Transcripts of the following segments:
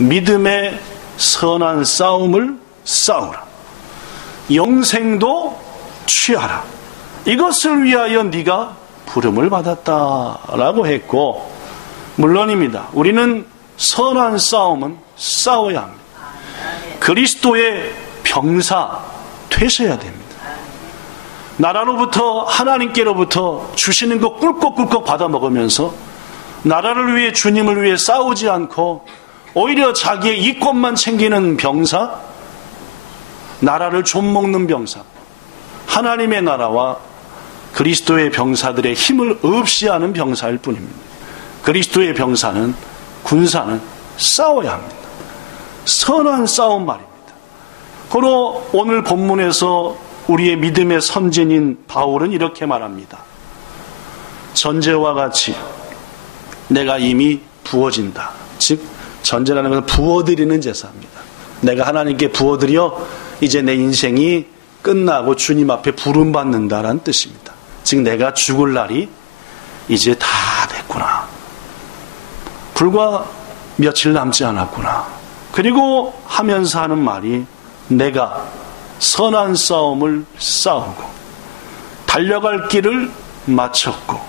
믿음의 선한 싸움을 싸우라. 영생도 취하라. 이것을 위하여 네가 부름을 받았다라고 했고, 물론입니다. 우리는 선한 싸움은 싸워야 합니다. 그리스도의 병사 되셔야 됩니다. 나라로부터, 하나님께로부터 주시는 거 꿀꺽꿀꺽 받아 먹으면서 나라를 위해, 주님을 위해 싸우지 않고 오히려 자기의 이권만 챙기는 병사, 나라를 좀먹는 병사, 하나님의 나라와 그리스도의 병사들의 힘을 없이 하는 병사일 뿐입니다. 그리스도의 병사는, 군사는 싸워야 합니다. 선한 싸움 말입니다. 바로 오늘 본문에서 우리의 믿음의 선진인 바울은 이렇게 말합니다. 전제와 같이 내가 이미 부어진다. 즉 전제라는 것은 부어드리는 제사입니다. 내가 하나님께 부어드려 이제 내 인생이 끝나고 주님 앞에 부름받는다라는 뜻입니다. 즉 내가 죽을 날이 이제 다 됐구나. 불과 며칠 남지 않았구나. 그리고 하면서 하는 말이, 내가 선한 싸움을 싸우고 달려갈 길을 마쳤고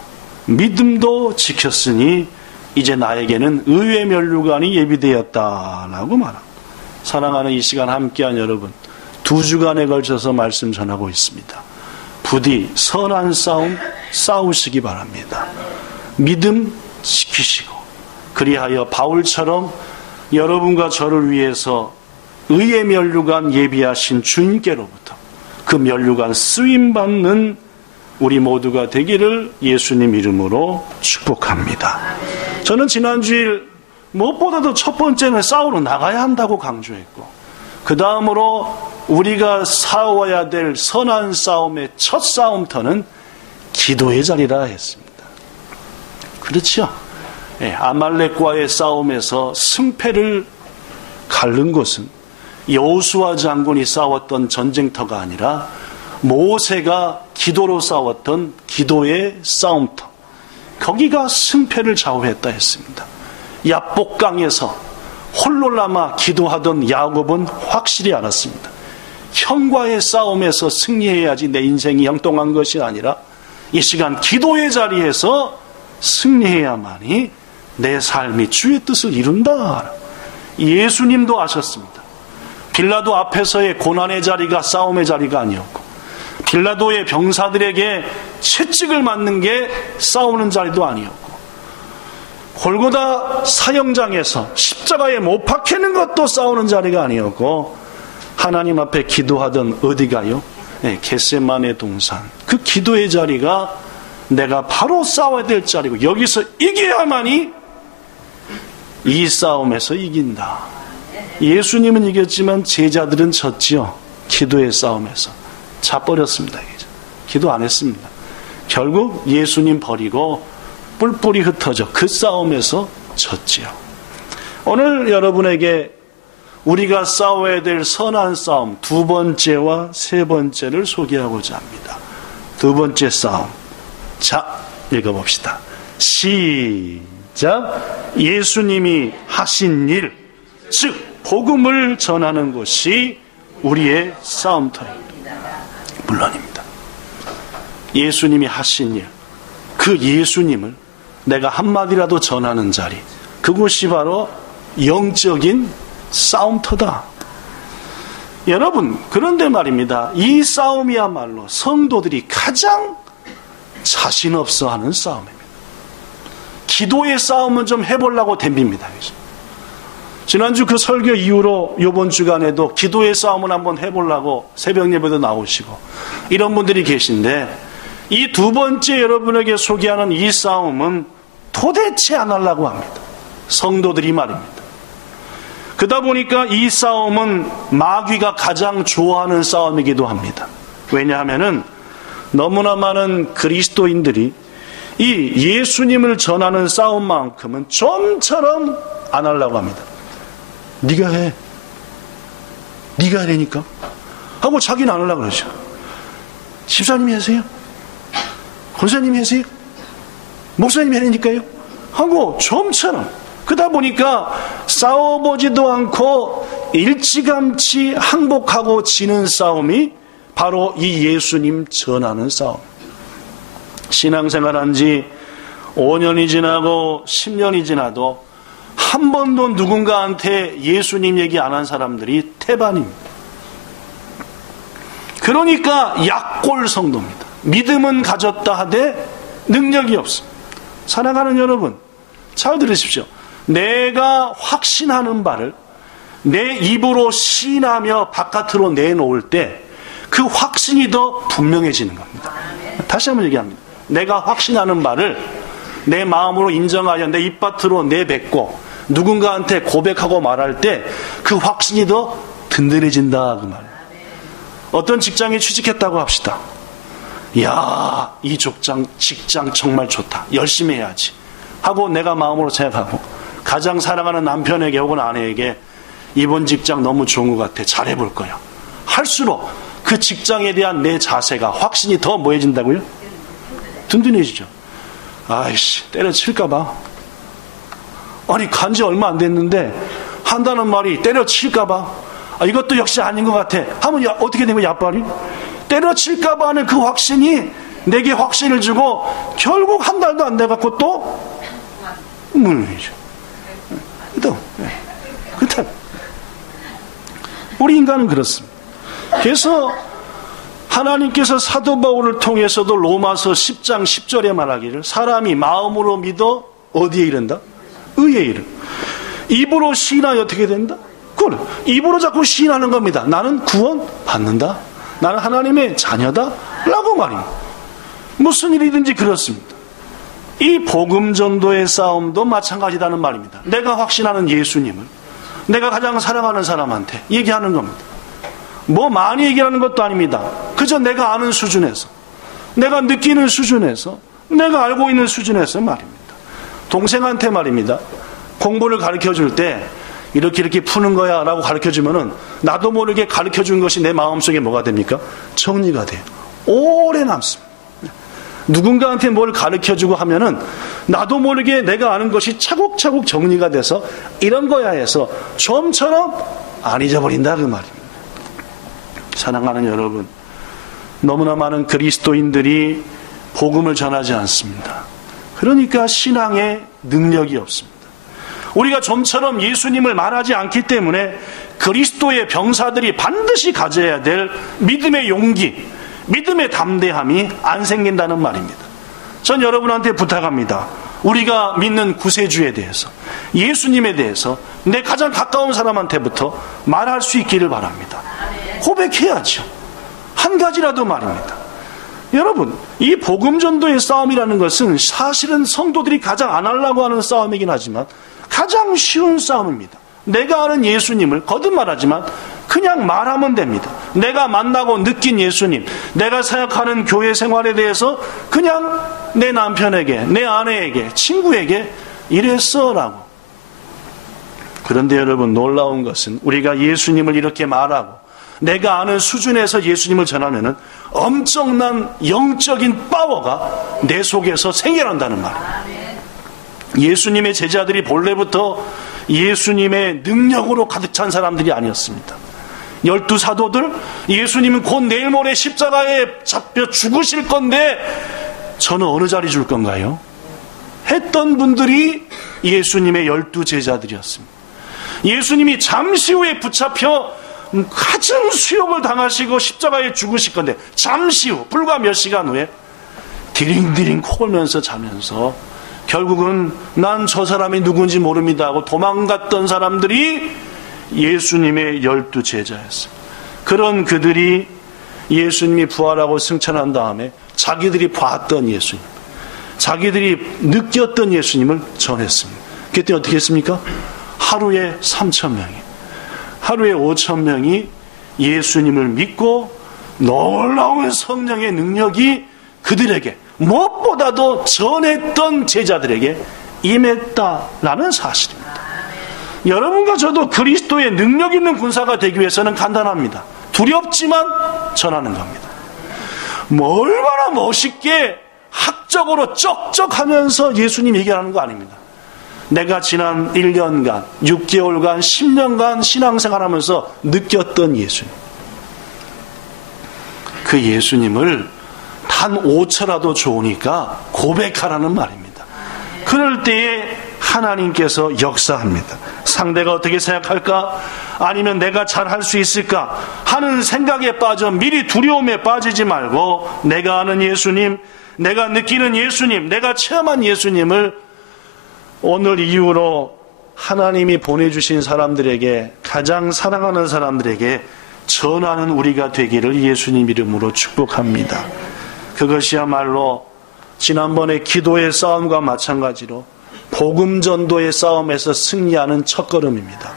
믿음도 지켰으니 이제 나에게는 의의 면류관이 예비되었다라고 말합니다. 사랑하는 이 시간 함께한 여러분, 2주간에 걸쳐서 말씀 전하고 있습니다. 부디 선한 싸움 싸우시기 바랍니다. 믿음 지키시고, 그리하여 바울처럼 여러분과 저를 위해서 의의 면류관 예비하신 주님께로부터 그 면류관 쓰임받는 우리 모두가 되기를 예수님 이름으로 축복합니다. 저는 지난 주일 무엇보다도 첫 번째는 싸우러 나가야 한다고 강조했고, 그 다음으로 우리가 싸워야 될 선한 싸움의 첫 싸움터는 기도의 자리라 했습니다. 그렇죠? 아말렉과의 싸움에서 승패를 가른 곳은 여호수아 장군이 싸웠던 전쟁터가 아니라 모세가 기도로 싸웠던 기도의 싸움터, 거기가 승패를 좌우했다 했습니다. 야복강에서 홀로 남아 기도하던 야곱은 확실히 알았습니다. 형과의 싸움에서 승리해야지 내 인생이 형통한 것이 아니라 이 시간 기도의 자리에서 승리해야만이 내 삶이 주의 뜻을 이룬다. 예수님도 아셨습니다. 빌라도 앞에서의 고난의 자리가 싸움의 자리가 아니었고, 빌라도의 병사들에게 채찍을 맞는 게 싸우는 자리도 아니었고, 골고다 사형장에서 십자가에 못 박히는 것도 싸우는 자리가 아니었고, 하나님 앞에 기도하던 어디가요? 겟세마네 동산, 그 기도의 자리가 내가 바로 싸워야 될 자리고, 여기서 이겨야만이 이 싸움에서 이긴다. 예수님은 이겼지만 제자들은 졌지요. 기도의 싸움에서 자버렸습니다. 기도 안 했습니다. 결국 예수님 버리고 뿔뿔이 흩어져 그 싸움에서 졌지요. 오늘 여러분에게 우리가 싸워야 될 선한 싸움 2번째와 3번째를 소개하고자 합니다. 2번째 싸움, 자 읽어봅시다. 시작. 예수님이 하신 일, 즉 복음을 전하는 것이 우리의 싸움터입니다. 물론입니다. 예수님이 하신 일, 그 예수님을 내가 한마디라도 전하는 자리, 그곳이 바로 영적인 싸움터다. 여러분, 그런데 말입니다. 이 싸움이야말로 성도들이 가장 자신 없어 하는 싸움입니다. 기도의 싸움은 좀 해보려고 덤빕니다. 지난주 그 설교 이후로 이번 주간에도 기도의 싸움을 한번 해보려고 새벽 예배도 나오시고 이런 분들이 계신데, 이 2번째 여러분에게 소개하는 이 싸움은 도대체 안 하려고 합니다. 성도들이 말입니다. 그러다 보니까 이 싸움은 마귀가 가장 좋아하는 싸움이기도 합니다. 왜냐하면은 너무나 많은 그리스도인들이 이 예수님을 전하는 싸움만큼은 좀처럼 안 하려고 합니다. 네가 해. 네가 하라니까 하고 자기는 안 하려고 그러죠. 집사님이 하세요? 권사님이 하세요? 목사님이 하라니까요? 하고 좀처럼 그러다 보니까 싸워보지도 않고 일찌감치 항복하고 지는 싸움이 바로 이 예수님 전하는 싸움. 신앙생활한 지 5년이 지나고 10년이 지나도 한 번도 누군가한테 예수님 얘기 안 한 사람들이 태반입니다. 그러니까 약골 성도입니다. 믿음은 가졌다 하되 능력이 없습니다. 사랑하는 여러분, 잘 들으십시오. 내가 확신하는 바를 내 입으로 시인하며 바깥으로 내놓을 때 그 확신이 더 분명해지는 겁니다. 다시 한번 얘기합니다. 내가 확신하는 바를 내 마음으로 인정하여 내 입밭으로 내뱉고 누군가한테 고백하고 말할 때 그 확신이 더 든든해진다 그 말이에요. 어떤 직장에 취직했다고 합시다. 이야, 이 직장 정말 좋다. 열심히 해야지 하고 내가 마음으로 생각하고 가장 사랑하는 남편에게 혹은 아내에게 이번 직장 너무 좋은 것 같아. 잘해볼 거야. 할수록 그 직장에 대한 내 자세가 확신이 더 뭐해진다고요? 든든해지죠. 아이씨, 때려칠까봐. 아니 간지 얼마 안 됐는데 한다는 말이 때려칠까봐. 이것도 역시 아닌 것 같아 하면 어떻게 된 거야? 야빨이 때려칠까봐 하는 그 확신이 내게 확신을 주고 결국 한 달도 안 돼갖고 또 물론이죠. 그렇다. 우리 인간은 그렇습니다. 그래서 하나님께서 사도 바울을 통해서도 로마서 10장 10절에 말하기를 사람이 마음으로 믿어 어디에 이른다? 의에 이른다. 입으로 시인하여 어떻게 된다? 그래. 입으로 자꾸 시인하는 겁니다. 나는 구원 받는다. 나는 하나님의 자녀다. 라고 말입니다. 무슨 일이든지 그렇습니다. 이 복음 전도의 싸움도 마찬가지다는 말입니다. 내가 확신하는 예수님을 내가 가장 사랑하는 사람한테 얘기하는 겁니다. 뭐 많이 얘기하는 것도 아닙니다. 그저 내가 아는 수준에서, 내가 느끼는 수준에서, 내가 알고 있는 수준에서 말입니다. 동생한테 말입니다. 공부를 가르쳐줄 때 이렇게 푸는 거야 라고 가르쳐주면은 나도 모르게 가르쳐준 것이 내 마음속에 뭐가 됩니까? 정리가 돼요. 오래 남습니다. 누군가한테 뭘 가르쳐주고 하면은 나도 모르게 내가 아는 것이 차곡차곡 정리가 돼서 이런 거야 해서 좀처럼 안 잊어버린다 그 말입니다. 사랑하는 여러분, 너무나 많은 그리스도인들이 복음을 전하지 않습니다. 그러니까 신앙에 능력이 없습니다. 우리가 좀처럼 예수님을 말하지 않기 때문에 그리스도의 병사들이 반드시 가져야 될 믿음의 용기, 믿음의 담대함이 안 생긴다는 말입니다. 전 여러분한테 부탁합니다. 우리가 믿는 구세주에 대해서, 예수님에 대해서 내 가장 가까운 사람한테부터 말할 수 있기를 바랍니다. 고백해야죠. 한 가지라도 말입니다. 여러분, 이 복음 전도의 싸움이라는 것은 사실은 성도들이 가장 안 하려고 하는 싸움이긴 하지만 가장 쉬운 싸움입니다. 내가 아는 예수님을 거듭 말하지만 그냥 말하면 됩니다. 내가 만나고 느낀 예수님, 내가 생각하는 교회 생활에 대해서 그냥 내 남편에게, 내 아내에게, 친구에게 이랬어라고. 그런데 여러분, 놀라운 것은 우리가 예수님을 이렇게 말하고 내가 아는 수준에서 예수님을 전하면은 엄청난 영적인 파워가 내 속에서 생겨난다는 말이에요. 예수님의 제자들이 본래부터 예수님의 능력으로 가득 찬 사람들이 아니었습니다. 12 사도들, 예수님은 곧 내일 모레 십자가에 잡혀 죽으실 건데 저는 어느 자리 줄 건가요? 했던 분들이 예수님의 12 제자들이었습니다. 예수님이 잠시 후에 붙잡혀 가진 수욕을 당하시고 십자가에 죽으실 건데 잠시 후, 불과 몇 시간 후에 디링디링 코 골면서 자면서 결국은 난 저 사람이 누군지 모릅니다 하고 도망갔던 사람들이 예수님의 12 제자였어요. 그런 그들이 예수님이 부활하고 승천한 다음에 자기들이 봤던 예수님, 자기들이 느꼈던 예수님을 전했습니다. 그때 어떻게 했습니까? 하루에 3,000명이, 하루에 5,000명이 예수님을 믿고 놀라운 성령의 능력이 그들에게 무엇보다도 전했던 제자들에게 임했다라는 사실입니다. 여러분과 저도 그리스도의 능력 있는 군사가 되기 위해서는 간단합니다. 두렵지만 전하는 겁니다. 뭐 얼마나 멋있게 학적으로 쩍쩍하면서 예수님 얘기하는 거 아닙니다. 내가 지난 1년간, 6개월간, 10년간 신앙생활하면서 느꼈던 예수님. 그 예수님을 단 5초라도 좋으니까 고백하라는 말입니다. 그럴 때에 하나님께서 역사합니다. 상대가 어떻게 생각할까? 아니면 내가 잘할 수 있을까? 하는 생각에 빠져 미리 두려움에 빠지지 말고 내가 아는 예수님, 내가 느끼는 예수님, 내가 체험한 예수님을 오늘 이후로 하나님이 보내주신 사람들에게, 가장 사랑하는 사람들에게 전하는 우리가 되기를 예수님 이름으로 축복합니다. 그것이야말로 지난번에 기도의 싸움과 마찬가지로 복음 전도의 싸움에서 승리하는 첫걸음입니다.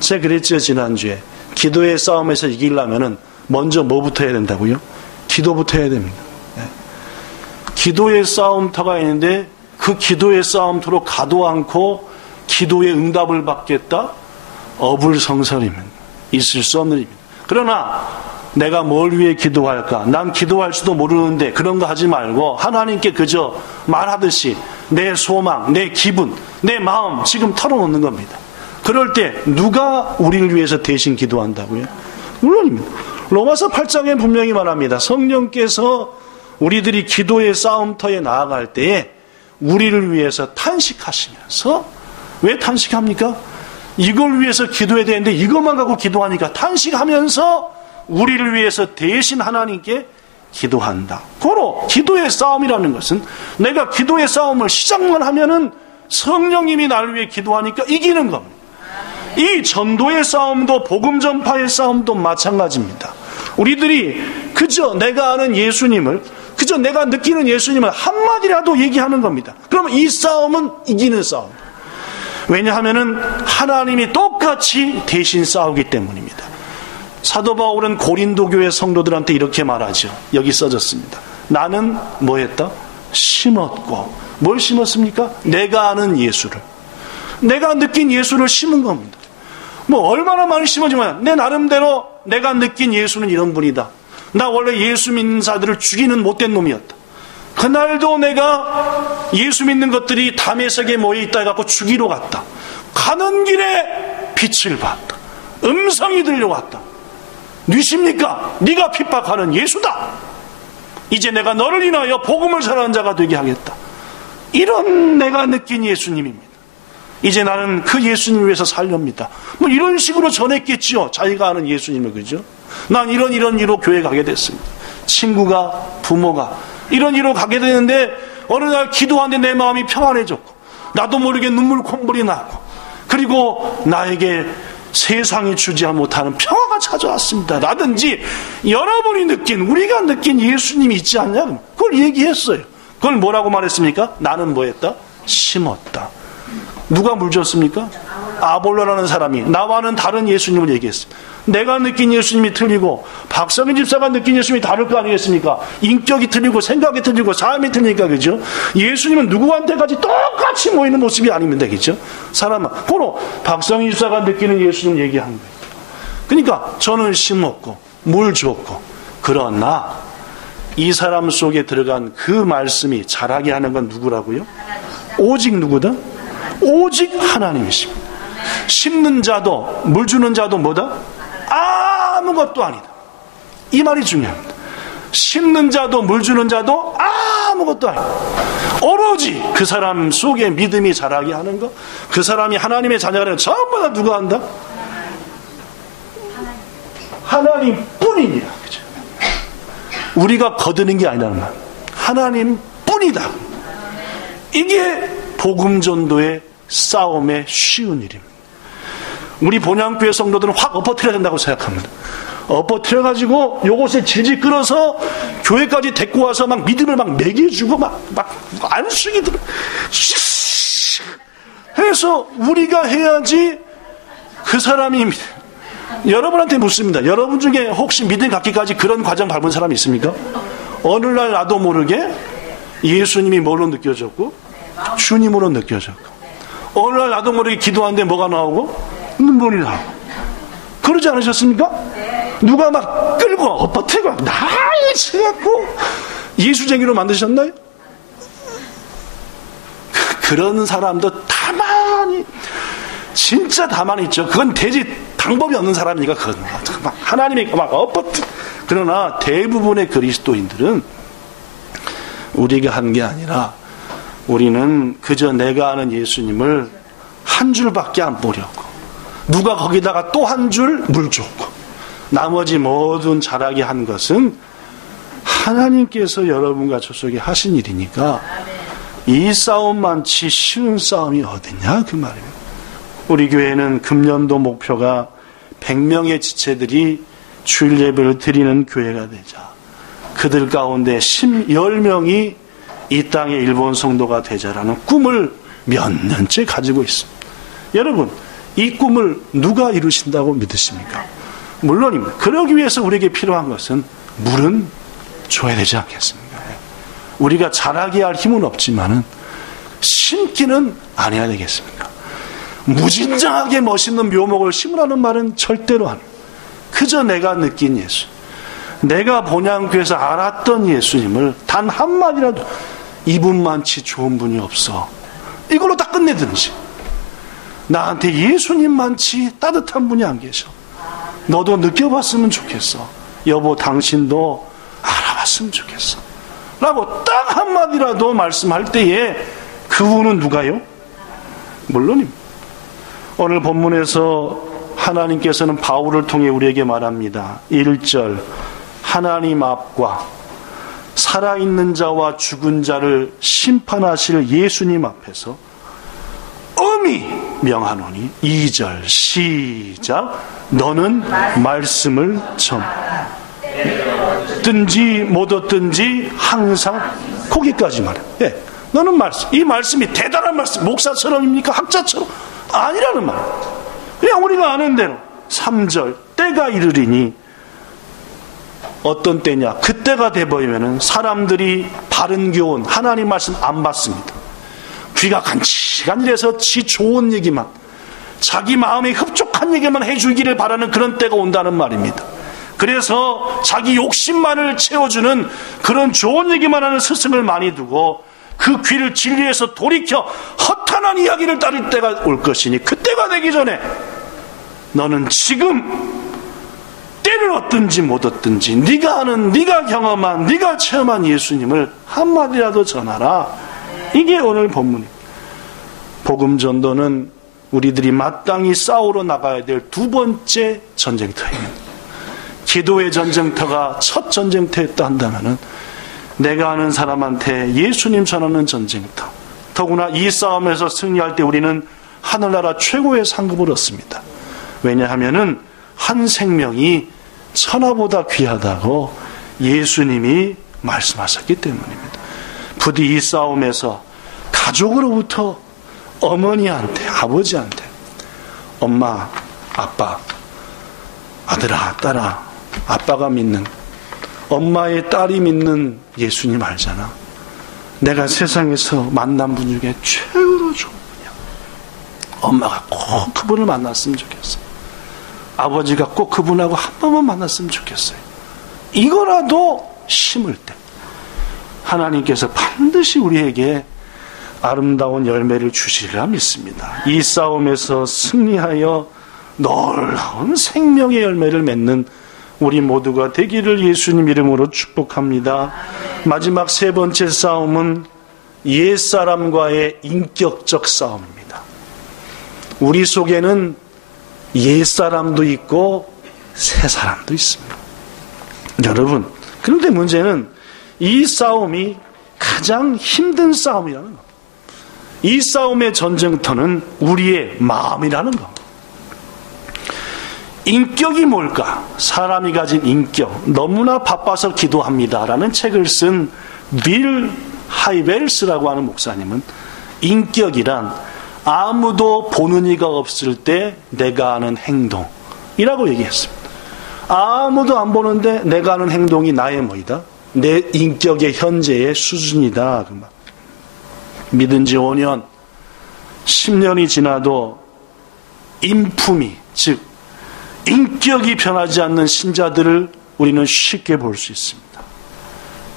제가 그랬죠, 지난주에. 기도의 싸움에서 이기려면 먼저 뭐부터 해야 된다고요? 기도부터 해야 됩니다. 기도의 싸움터가 있는데 그 기도의 싸움터로 가도 않고 기도의 응답을 받겠다? 어불성설입니다. 있을 수 없는 일입니다. 그러나 내가 뭘 위해 기도할까? 난 기도할 수도 모르는데 그런 거 하지 말고 하나님께 그저 말하듯이 내 소망, 내 기분, 내 마음 지금 털어놓는 겁니다. 그럴 때 누가 우리를 위해서 대신 기도한다고요? 물론입니다. 로마서 8장에 분명히 말합니다. 성령께서 우리들이 기도의 싸움터에 나아갈 때에 우리를 위해서 탄식하시면서, 왜 탄식합니까? 이걸 위해서 기도해야 되는데 이것만 갖고 기도하니까 탄식하면서 우리를 위해서 대신 하나님께 기도한다. 고로 기도의 싸움이라는 것은 내가 기도의 싸움을 시작만 하면은 성령님이 나를 위해 기도하니까 이기는 겁니다. 이 전도의 싸움도 복음 전파의 싸움도 마찬가지입니다. 우리들이 그저 내가 아는 예수님을, 그저 내가 느끼는 예수님을 한마디라도 얘기하는 겁니다. 그러면 이 싸움은 이기는 싸움. 왜냐하면은 하나님이 똑같이 대신 싸우기 때문입니다. 사도 바울은 고린도 교회 성도들한테 이렇게 말하죠. 여기 써졌습니다. 나는 뭐 했다? 심었고. 뭘 심었습니까? 내가 아는 예수를. 내가 느낀 예수를 심은 겁니다. 뭐 얼마나 많이 심어지만 내 나름대로 내가 느낀 예수는 이런 분이다. 나 원래 예수 믿는 자들을 죽이는 못된 놈이었다. 그날도 내가 예수 믿는 것들이 다메섹에 모여있다 해갖고 죽이러 갔다. 가는 길에 빛을 봤다. 음성이 들려왔다. 누십니까? 네가 핍박하는 예수다. 이제 내가 너를 인하여 복음을 전하는 자가 되게 하겠다. 이런 내가 느낀 예수님입니다. 이제 나는 그 예수님을 위해서 살렵니다. 뭐 이런 식으로 전했겠지요. 자기가 아는 예수님을. 그죠? 난 이런 이로 교회 가게 됐습니다. 친구가, 부모가 이런 이로 가게 되는데 어느 날 기도하는데 내 마음이 평안해졌고 나도 모르게 눈물 콧물이 나고, 그리고 나에게 세상이 주지 못하는 평화가 찾아왔습니다. 라든지 여러분이 느낀, 우리가 느낀 예수님이 있지 않냐? 그걸 얘기했어요. 그걸 뭐라고 말했습니까? 나는 뭐 했다? 심었다. 누가 물 줬습니까? 아볼로라는 사람이 나와는 다른 예수님을 얘기했습니다. 내가 느낀 예수님이 틀리고 박성인 집사가 느낀 예수님이 다를 거 아니겠습니까? 인격이 틀리고 생각이 틀리고 삶이 틀리니까. 그죠? 예수님은 누구한테까지 똑같이 모이는 모습이 아니면 되겠죠? 사람은 고로 박성인 집사가 느끼는 예수님 얘기한 거예요. 그러니까 저는 심었고 물 줬고, 그러나 이 사람 속에 들어간 그 말씀이 자라게 하는 건 누구라고요? 오직 누구다? 오직 하나님이십니다. 심는 자도 물 주는 자도 뭐다? 아무것도 아니다. 이 말이 중요합니다. 심는 자도 물 주는 자도 아무것도 아니다. 오로지 그 사람 속에 믿음이 자라게 하는 것, 그 사람이 하나님의 자녀라는 전부 다 누가 한다? 하나님뿐이니라. 그죠? 우리가 거드는 게 아니라는 말. 하나님뿐이다. 이게 복음 전도의 싸움의 쉬운 일입니다. 우리 본향교회 성도들은 확 엎어뜨려야 된다고 생각합니다. 엎어뜨려가지고 요것에 질질 끌어서 교회까지 데리고 와서 막 믿음을 막 먹여주고 막 안수기 들어 해서 우리가 해야지 그 사람이. 여러분한테 묻습니다. 여러분 중에 혹시 믿음 갖기까지 그런 과정 밟은 사람이 있습니까? 어느 날 나도 모르게 예수님이 뭘로 느껴졌고 주님으로 느껴졌고, 어느 날 나도 모르게 기도하는데 뭐가 나오고 눈물이 나오고, 그러지 않으셨습니까? 누가 막 끌고 엎어뜨리고 난리 쳐갖고 예수쟁이로 만드셨나요? 그런 사람도 다만 진짜 다만 있죠. 그건 되지 방법이 없는 사람이니까 그건 하나님이 막 그러나 대부분의 그리스도인들은 우리가 한 게 아니라 우리는 그저 내가 아는 예수님을 한 줄밖에 안 보려고 누가 거기다가 또 한 줄 물 줬고 나머지 모든 잘하게 한 것은 하나님께서 여러분과 저 속에 하신 일이니까 이 싸움만치 쉬운 싸움이 어딨냐 그 말이에요. 우리 교회는 금년도 목표가 100명의 지체들이 주일 예배를 드리는 교회가 되자 그들 가운데 10명이 이 땅의 일본 성도가 되자라는 꿈을 몇 년째 가지고 있습니다. 여러분 이 꿈을 누가 이루신다고 믿으십니까? 물론입니다. 그러기 위해서 우리에게 필요한 것은 물은 줘야 되지 않겠습니까? 우리가 자라게 할 힘은 없지만은 심기는 안 해야 되겠습니까? 무진장하게 멋있는 묘목을 심으라는 말은 절대로 안 해요. 그저 내가 느낀 예수, 내가 본향교에서 알았던 예수님을 단 한마디라도 이분만치 좋은 분이 없어 이걸로 다 끝내든지 나한테 예수님만치 따뜻한 분이 안 계셔 너도 느껴봤으면 좋겠어 여보 당신도 알아봤으면 좋겠어 라고 딱 한마디라도 말씀할 때에 그분은 누가요? 물론입니다. 오늘 본문에서 하나님께서는 바울을 통해 우리에게 말합니다. 1절 하나님 앞과 살아있는 자와 죽은 자를 심판하실 예수님 앞에서 엄히 명하노니 2절 시작 너는 말씀을 얻든지 못 얻든지 항상 거기까지 말해. 예, 너는 말씀 이 말씀이 대단한 말씀 목사처럼입니까? 학자처럼? 아니라는 말. 그냥 우리가 아는 대로 3절 때가 이르리니 어떤 때냐 그때가 돼버리면은 사람들이 바른 교훈 하나님 말씀 안 받습니다. 귀가 간질간질해서 지 좋은 얘기만 자기 마음에 흡족한 얘기만 해주기를 바라는 그런 때가 온다는 말입니다. 그래서 자기 욕심만을 채워주는 그런 좋은 얘기만 하는 스승을 많이 두고 그 귀를 진리에서 돌이켜 허탄한 이야기를 따를 때가 올 것이니 그때가 되기 전에 너는 지금 때를 얻든지 못 얻든지 네가 아는 네가 경험한 네가 체험한 예수님을 한마디라도 전하라. 이게 오늘 본문입니다. 복음 전도는 우리들이 마땅히 싸우러 나가야 될 두 번째 전쟁터입니다. 기도의 전쟁터가 첫 전쟁터였다 한다면은 내가 아는 사람한테 예수님 전하는 전쟁터. 더구나 이 싸움에서 승리할 때 우리는 하늘나라 최고의 상급을 얻습니다. 왜냐하면은 한 생명이 천하보다 귀하다고 예수님이 말씀하셨기 때문입니다. 부디 이 싸움에서 가족으로부터 어머니한테 아버지한테 엄마 아빠 아들아 딸아 아빠가 믿는 엄마의 딸이 믿는 예수님 알잖아. 내가 세상에서 만난 분 중에 최고로 좋은 분이야. 엄마가 꼭 그분을 만났으면 좋겠어. 아버지가 꼭 그분하고 한 번만 만났으면 좋겠어요. 이거라도 심을 때 하나님께서 반드시 우리에게 아름다운 열매를 주시리라 믿습니다. 이 싸움에서 승리하여 놀라운 생명의 열매를 맺는 우리 모두가 되기를 예수님 이름으로 축복합니다. 마지막 세 번째 싸움은 옛사람과의 인격적 싸움입니다. 우리 속에는 옛사람도 있고 새사람도 있습니다. 여러분, 그런데 문제는 이 싸움이 가장 힘든 싸움이라는 겁니다. 이 싸움의 전쟁터는 우리의 마음이라는 겁니다. 인격이 뭘까? 사람이 가진 인격. 너무나 바빠서 기도합니다라는 책을 쓴 빌 하이벨스라고 하는 목사님은 인격이란 아무도 보는 이가 없을 때 내가 하는 행동이라고 얘기했습니다. 아무도 안 보는데 내가 하는 행동이 나의 뭐이다? 내 인격의 현재의 수준이다. 그 말. 믿은 지 5년, 10년이 지나도 인품이, 즉 인격이 변하지 않는 신자들을 우리는 쉽게 볼 수 있습니다.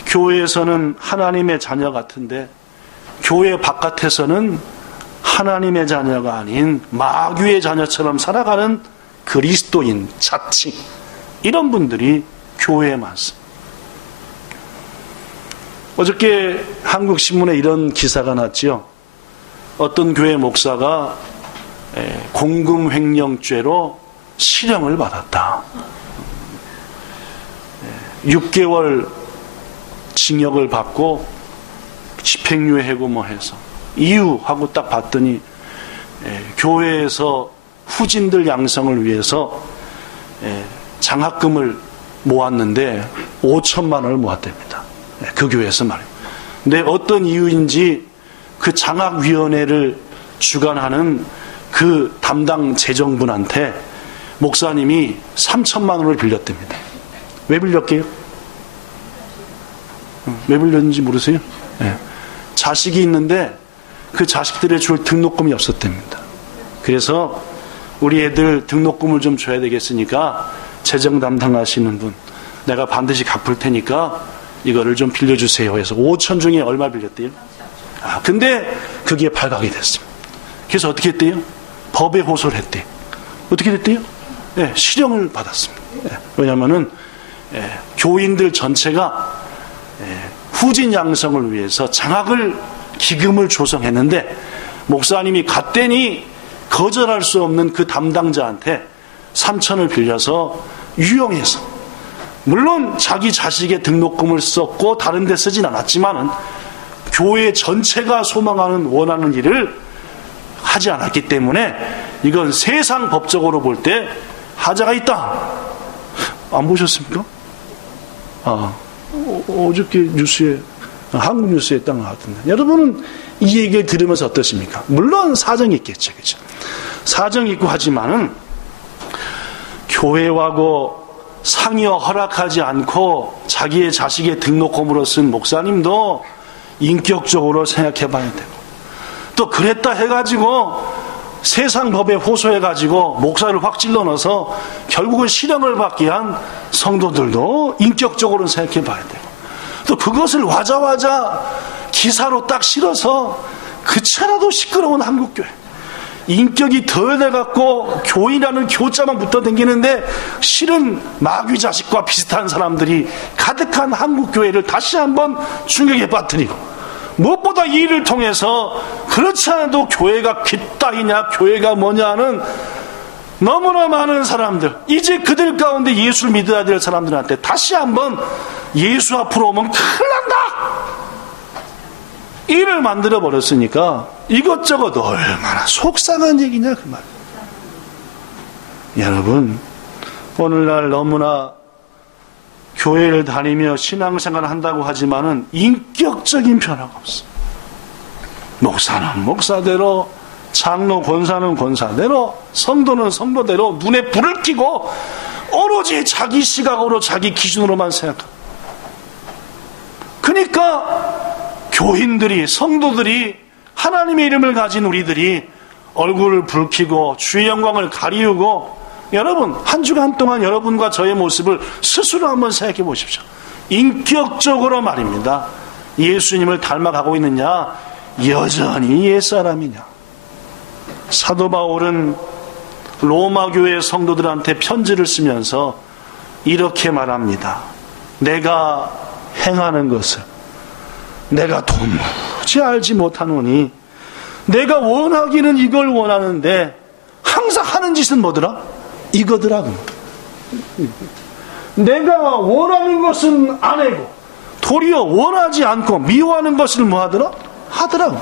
교회에서는 하나님의 자녀 같은데 교회 바깥에서는 하나님의 자녀가 아닌 마귀의 자녀처럼 살아가는 그리스도인, 자칭, 이런 분들이 교회에 많습니다. 어저께 한국신문에 이런 기사가 났죠. 어떤 교회 목사가 공금횡령죄로 실형을 받았다. 6개월 징역을 받고 집행유예 해고 뭐 해서 이유 하고 딱 봤더니 교회에서 후진들 양성을 위해서 장학금을 모았는데 5천만 원을 모았답니다. 그 교회에서 말이에요. 근데 어떤 이유인지 그 장학위원회를 주관하는 그 담당 재정분한테 목사님이 3천만 원을 빌렸답니다. 왜 빌렸게요? 왜 빌렸는지 모르세요? 네. 자식이 있는데 그 자식들의 줄 등록금이 없었답니다. 그래서 우리 애들 등록금을 좀 줘야 되겠으니까 재정 담당하시는 분, 내가 반드시 갚을 테니까 이거를 좀 빌려주세요 해서 5천 중에 얼마 빌렸대요? 근데 그게 발각이 됐습니다. 그래서 어떻게 했대요? 법에 호소를 했대요. 어떻게 됐대요? 네, 실형을 받았습니다. 네, 왜냐하면은 교인들 전체가 후진 양성을 위해서 장학을 기금을 조성했는데 목사님이 갓되니 거절할 수 없는 그 담당자한테 3천을 빌려서 유용해서, 물론 자기 자식의 등록금을 썼고 다른 데 쓰진 않았지만은 교회 전체가 소망하는 원하는 일을 하지 않았기 때문에 이건 세상 법적으로 볼 때 하자가 있다. 안 보셨습니까? 어저께 뉴스에, 한국 뉴스에 딱 나왔던데. 여러분은 이 얘기를 들으면서 어떠십니까? 물론 사정이 있겠죠, 그렇죠? 사정이 있고 하지만은 교회하고 상여 허락하지 않고 자기의 자식의 등록금으로 쓴 목사님도 인격적으로 생각해 봐야 되고, 또 그랬다 해가지고 세상 법에 호소해가지고 목사를 확 찔러 넣어서 결국은 실형을 받게 한 성도들도 인격적으로 생각해 봐야 되고, 또 그것을 와자와자 기사로 딱 실어서 그치라도 시끄러운 한국교회, 인격이 덜 돼갖고 교인이라는 교자만 붙어 다니는데 실은 마귀 자식과 비슷한 사람들이 가득한 한국교회를 다시 한번 충격에 빠뜨리고, 무엇보다 이 일을 통해서 그렇지 않아도 교회가 귓다이냐 교회가 뭐냐 하는 너무나 많은 사람들, 이제 그들 가운데 예수를 믿어야 될 사람들한테 다시 한번 예수 앞으로 오면 큰일 난다, 일을 만들어 버렸으니까 이것저것 얼마나 속상한 얘기냐 그 말. 여러분, 오늘날 너무나 교회를 다니며 신앙생활을 한다고 하지만은 인격적인 변화가 없어. 목사는 목사대로, 장로 권사는 권사대로, 성도는 성도대로 눈에 불을 켜고 오로지 자기 시각으로 자기 기준으로만 생각하고, 그러니까 교인들이, 성도들이, 하나님의 이름을 가진 우리들이 얼굴을 붉히고 주의 영광을 가리우고, 여러분 한 주간 동안 여러분과 저의 모습을 스스로 한번 생각해 보십시오. 인격적으로 말입니다. 예수님을 닮아가고 있느냐, 여전히 옛사람이냐. 사도 바울은 로마 교회 성도들한테 편지를 쓰면서 이렇게 말합니다. 내가 행하는 것을 내가 도무지 알지 못하노니 내가 원하기는 이걸 원하는데 항상 하는 짓은 뭐더라? 이거더라고. 내가 원하는 것은 안 하고 도리어 원하지 않고 미워하는 것을 뭐 하더라? 하더라고.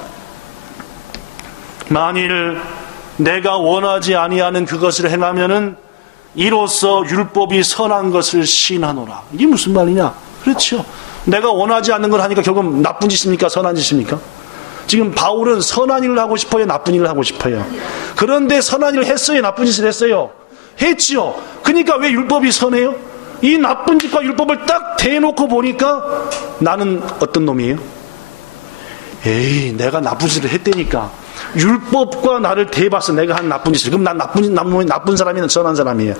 만일 내가 원하지 아니하는 그것을 행하면은 이로써 율법이 선한 것을 시인하노라. 이게 무슨 말이냐? 그렇죠. 내가 원하지 않는 걸 하니까 결국 나쁜 짓입니까? 선한 짓입니까? 지금 바울은 선한 일을 하고 싶어요? 나쁜 일을 하고 싶어요? 그런데 선한 일을 했어요? 나쁜 짓을 했어요? 했지요. 그러니까 왜 율법이 선해요? 이 나쁜 짓과 율법을 딱 대놓고 보니까 나는 어떤 놈이에요? 에이, 내가 나쁜 짓을 했다니까. 율법과 나를 대봐서 내가 한 나쁜 짓을. 그럼 난 나쁜 사람이면 선한 사람이에요.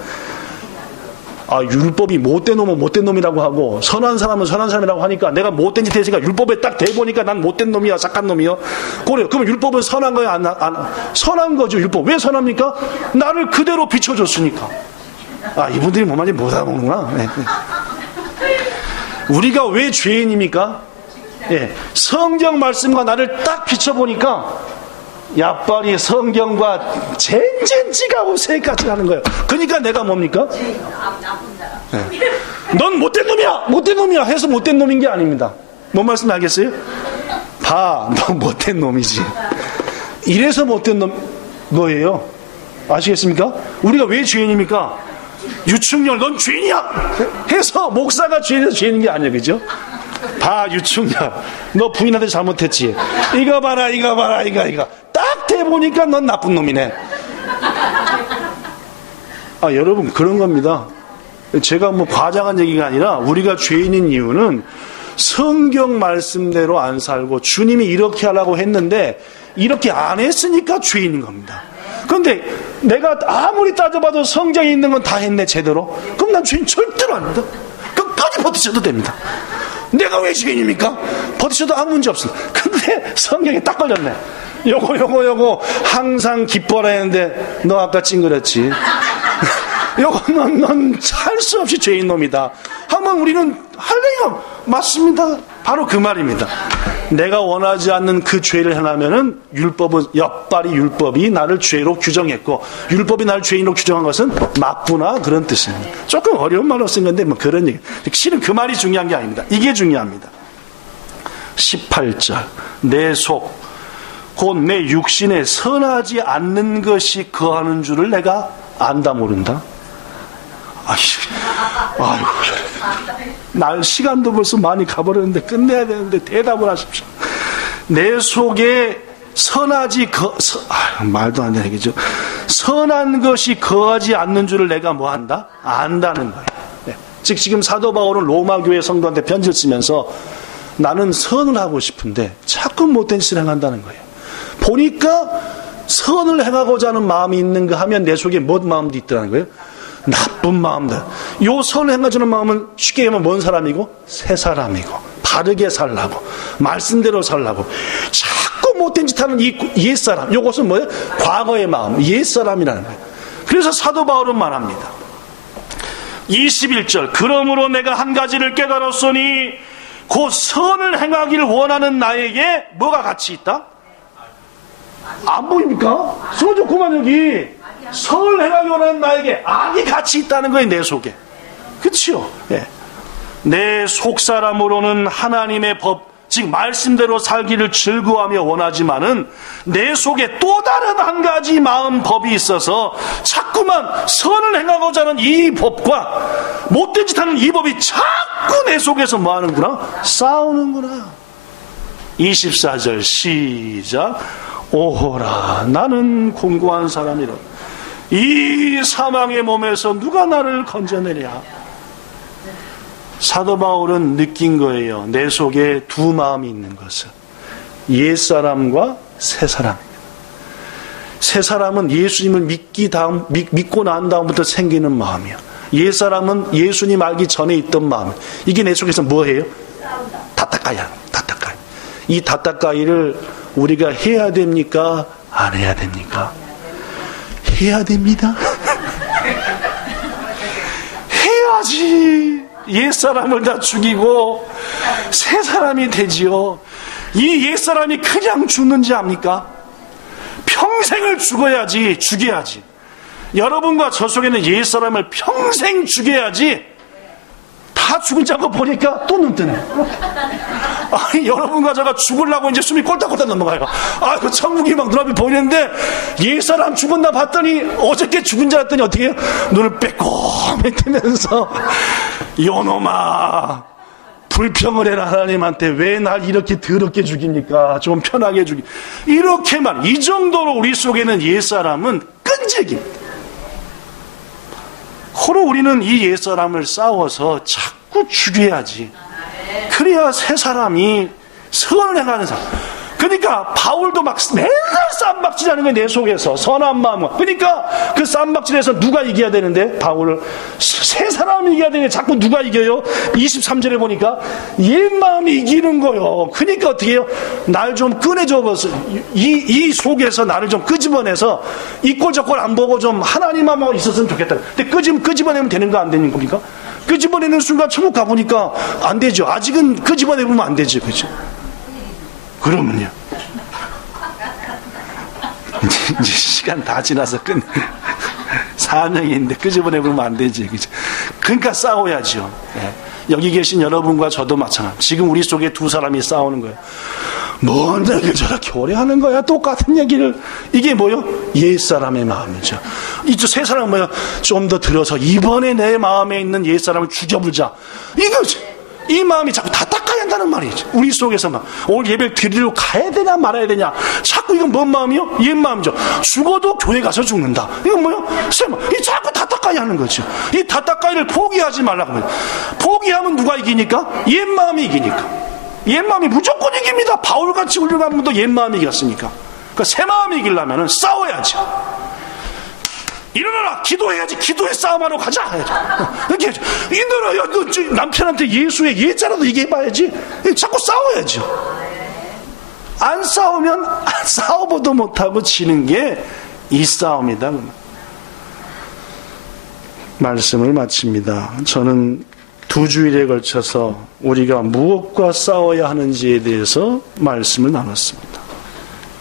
율법이 못된 놈은 못된 놈이라고 하고 선한 사람은 선한 사람이라고 하니까 내가 못된 짓 했으니까 율법에 딱 대보니까 난 못된 놈이야, 착한 놈이요. 그래요. 그럼 율법은 선한 거야, 선한 거죠. 율법 왜 선합니까? 나를 그대로 비춰줬으니까. 이분들이 뭔 말인지 못 알아보는구나. 네. 우리가 왜 죄인입니까? 성경 말씀과 나를 딱 비춰보니까 야빨이 성경과 젠젠지가 우세까지 하는 거예요. 그러니까 내가 뭡니까? 넌 못된 놈이야, 못된 놈이야 해서 못된 놈인 게 아닙니다. 뭔 말씀 알겠어요? 너 못된 놈이지. 이래서 못된 놈 거예요. 아시겠습니까? 우리가 왜 죄인입니까? 유충렬 넌 죄인이야 해서 목사가 죄인에서 죄인인 게 아니야, 그죠? 유충렬 너 부인한테 잘못했지. 이거 봐라 이거 딱 대보니까 넌 나쁜 놈이네. 여러분 그런 겁니다. 제가 과장한 얘기가 아니라 우리가 죄인인 이유는 성경 말씀대로 안 살고 주님이 이렇게 하라고 했는데 이렇게 안 했으니까 죄인인 겁니다. 그런데 내가 아무리 따져봐도 성경에 있는 건 다 했네 제대로. 그럼 난 죄인 절대로 아닙니다. 끝까지 버티셔도 됩니다. 내가 왜 죄인입니까? 버티셔도 아무 문제 없습니다. 근데 성경에 딱 걸렸네. 요거 항상 기뻐라 했는데 너 아까 찡그렸지. 요거 넌 할 수 없이 죄인 놈이다 하면 우리는 할 얘기가 맞습니다. 바로 그 말입니다. 내가 원하지 않는 그 죄를 행하면은 옆발이 율법이 나를 죄로 규정했고 율법이 나를 죄인으로 규정한 것은 맞구나, 그런 뜻입니다. 조금 어려운 말로 쓴 건데 그런 얘기. 실은 그 말이 중요한 게 아닙니다. 이게 중요합니다. 18절 내 속 곧 내 육신에 선하지 않는 것이 거하는 줄을 내가 안다 모른다. 날 시간도 벌써 많이 가버렸는데 끝내야 되는데 대답을 하십시오. 내 속에 말도 안 되는 얘기죠. 선한 것이 거하지 않는 줄을 내가 뭐한다? 안다는 거예요. 즉 지금 사도 바울은 로마 교회 성도한테 편지를 쓰면서 나는 선을 하고 싶은데 자꾸 못된 짓을 행한다는 거예요. 보니까 선을 행하고자 하는 마음이 있는가 하면 내 속에 뭔 마음도 있더라는 거예요? 나쁜 마음들. 요 선을 행하자는 마음은 쉽게 얘기하면 뭔 사람이고? 새 사람이고 바르게 살라고 말씀대로 살라고 자꾸 못된 짓 하는 이 옛사람, 요것은 뭐예요? 과거의 마음, 옛사람이라는 거예요. 그래서 사도 바울은 말합니다. 21절 그러므로 내가 한 가지를 깨달았으니 곧 선을 행하기를 원하는 나에게 뭐가 같이 있다? 안 보입니까? 써 좋구만 여기. 선을 행하기 원하는 나에게 악이 같이 있다는 거예요, 내 속에. 그렇죠? 내 속사람으로는 하나님의 법, 즉 말씀대로 살기를 즐거워하며 원하지만은 내 속에 또 다른 한 가지 마음 법이 있어서 자꾸만 선을 행하고자 하는 이 법과 못된 짓 하는 이 법이 자꾸 내 속에서 뭐 하는구나? 싸우는구나. 24절 시작. 오호라 나는 공고한 사람이라. 이 사망의 몸에서 누가 나를 건져내랴. 사도 바울은 느낀 거예요. 내 속에 두 마음이 있는 것을. 옛사람과 새사람. 새사람은 예수님을 믿고 난 다음부터 생기는 마음이야. 옛사람은 예수님 알기 전에 있던 마음. 이게 내 속에서 뭐예요? 다따까야. 이 다따까이를 우리가 해야 됩니까? 안 해야 됩니까? 해야 됩니다. 해야지. 옛사람을 다 죽이고 새 사람이 되지요. 이 옛사람이 그냥 죽는지 압니까? 평생을 죽여야지. 여러분과 저 속에는 옛사람을 평생 죽여야지. 다 죽은 자고 보니까 또 눈 뜨네. 여러분과 제가 죽으려고 이제 숨이 꼴딱꼴딱 넘어가요. 그 천국이 막 눈앞에 보이는데 옛사람 죽었나 봤더니 어저께 죽은 자 같더니 어떻게 해요? 눈을 빼꼼히 뜨면서 요놈아 불평을 해라. 하나님한테 왜 날 이렇게 더럽게 죽입니까? 좀 편하게 이렇게만. 이 정도로 우리 속에는 옛사람은 끈질깁니다. 서로 우리는 이 옛사람을 싸워서 자꾸 죽여야지. 그래야 새 사람이 선을 행하는 사람. 그러니까 바울도 막 맨날 쌈박질하는 거예요. 내 속에서 선한 마음은. 그러니까 그 쌈박질에서 누가 이겨야 되는데 바울을 세 사람이 이겨야 되는데 자꾸 누가 이겨요? 23절에 보니까 옛 마음이 이기는 거예요. 그러니까 어떻게 해요? 날 좀 꺼내줘서 이 속에서 나를 좀 끄집어내서 이 꼴 저 꼴 안 보고 좀 하나님하고 있었으면 좋겠다. 근데 끄집어내면 되는 거 안 되는 겁니까? 끄집어내는 순간 천국 가보니까 안 되죠. 아직은 끄집어내보면 안 되죠. 그죠? 그러면요. 이제 시간 다 지나서 끝내. 사명이 있는데 끄집어내보면 안 되지. 그죠? 그러니까 싸워야죠. 예. 여기 계신 여러분과 저도 마찬가지. 지금 우리 속에 두 사람이 싸우는 거예요. 뭔 얘기를 저렇게 오래 하는 거야? 똑같은 얘기를. 이게 뭐요? 옛사람의 마음이죠. 이제 세 사람은 뭐야? 좀 더 들어서 이번에 내 마음에 있는 옛사람을 죽여불자. 이거지. 이 마음이 자꾸 다 닦아야 한다는 말이죠. 우리 속에서만. 오늘 예배 드리러 가야 되냐 말아야 되냐. 자꾸 이건 뭔 마음이요? 옛 마음이죠. 죽어도 교회 가서 죽는다. 이건 뭐요? 새 마음. 이 자꾸 다 닦아야 하는 거죠. 이 다 닦아야를 포기하지 말라고 합니다. 포기하면 누가 이기니까? 옛 마음이 이기니까. 옛 마음이 무조건 이깁니다. 바울같이 훌륭한 분도 옛 마음이 이겼으니까. 그러니까 새 마음이 이기려면 싸워야죠. 일어나라! 기도해야지. 기도해 싸움하러 가자! 해야죠. 이렇게 해야죠. 일어나라! 너 남편한테 예수의 예자라도 얘기해봐야지. 자꾸 싸워야죠. 안 싸우면 싸워보도 못하고 지는 게 이 싸움이다. 말씀을 마칩니다. 저는 2주일에 걸쳐서 우리가 무엇과 싸워야 하는지에 대해서 말씀을 나눴습니다.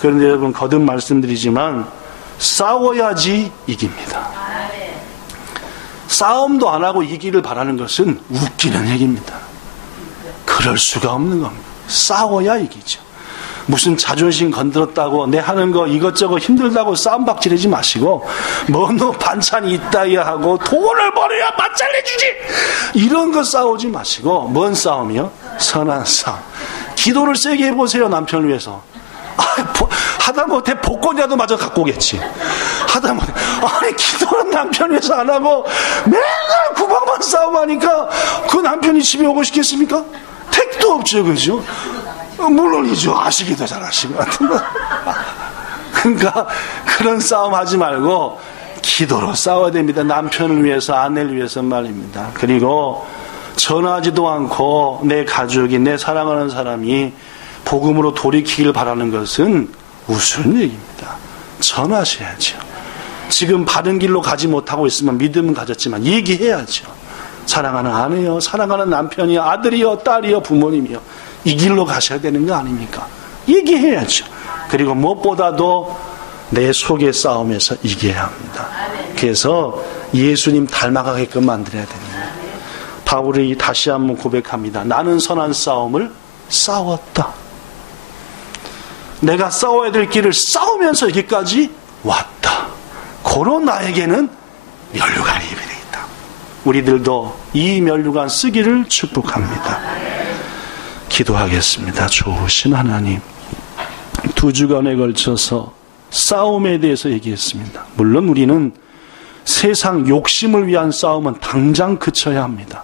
그런데 여러분 거듭 말씀드리지만 싸워야지 이깁니다. 싸움도 안 하고 이기를 바라는 것은 웃기는 얘기입니다. 그럴 수가 없는 겁니다. 싸워야 이기죠. 무슨 자존심 건드렸다고 내 하는 거 이것저것 힘들다고 싸움박질하지 마시고 뭐 너 반찬이 있다야 하고 돈을 벌어야 반찬 내주지 이런 거 싸우지 마시고 뭔 싸움이요? 선한 싸움. 기도를 세게 해보세요. 남편을 위해서. 하다못해 복권이라도 마저 갖고 오겠지. 하다못해 아니 기도는 남편 위해서 안 하고 맨날 구박만 싸움하니까 그 남편이 집에 오고 싶겠습니까? 택도 없죠. 그죠? 물론이죠. 아시기도 잘 아시고. 그러니까 그런 싸움 하지 말고 기도로 싸워야 됩니다. 남편을 위해서, 아내를 위해서 말입니다. 그리고 전하지도 않고 내 가족이, 내 사랑하는 사람이 복음으로 돌이키길 바라는 것은 우스운 얘기입니다. 전하셔야죠. 지금 바른 길로 가지 못하고 있으면 믿음은 가졌지만 얘기해야죠. 사랑하는 아내요, 사랑하는 남편이요, 아들이요, 딸이요, 부모님이요. 이 길로 가셔야 되는 거 아닙니까? 얘기해야죠. 그리고 무엇보다도 내 속의 싸움에서 이겨야 합니다. 그래서 예수님 닮아가게끔 만들어야 됩니다. 바울이 다시 한번 고백합니다. 나는 선한 싸움을 싸웠다. 내가 싸워야 될 길을 싸우면서 여기까지 왔다. 그런 나에게는 면류관이 입에 있다. 우리들도 이 면류관 쓰기를 축복합니다. 기도하겠습니다. 좋으신 하나님, 2주간에 걸쳐서 싸움에 대해서 얘기했습니다. 물론 우리는 세상 욕심을 위한 싸움은 당장 그쳐야 합니다.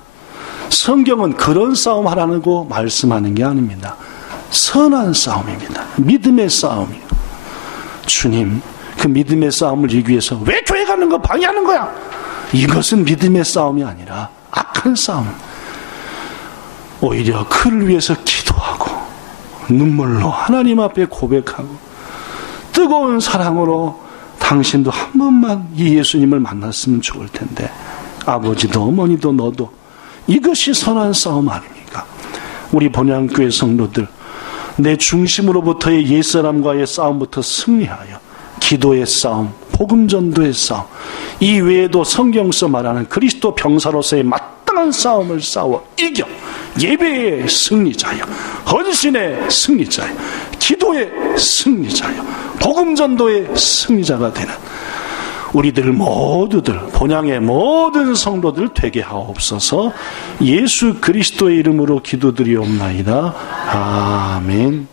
성경은 그런 싸움 하라고 말씀하는 게 아닙니다. 선한 싸움입니다. 믿음의 싸움이요. 주님, 그 믿음의 싸움을 이기기 위해서 왜 교회 가는 거 방해하는 거야? 이것은 믿음의 싸움이 아니라 악한 싸움. 오히려 그를 위해서 기도하고 눈물로 하나님 앞에 고백하고 뜨거운 사랑으로 당신도 한 번만 이 예수님을 만났으면 좋을 텐데 아버지도 어머니도 너도 이것이 선한 싸움 아닙니까? 우리 본향교회 성도들 내 중심으로부터의 옛사람과의 싸움부터 승리하여 기도의 싸움, 복음전도의 싸움, 이 외에도 성경서 말하는 그리스도 병사로서의 마땅한 싸움을 싸워 이겨 예배의 승리자여, 헌신의 승리자여, 기도의 승리자여, 복음전도의 승리자가 되는 우리들 모두들, 본향의 모든 성도들 되게 하옵소서. 예수 그리스도의 이름으로 기도드리옵나이다. 아멘.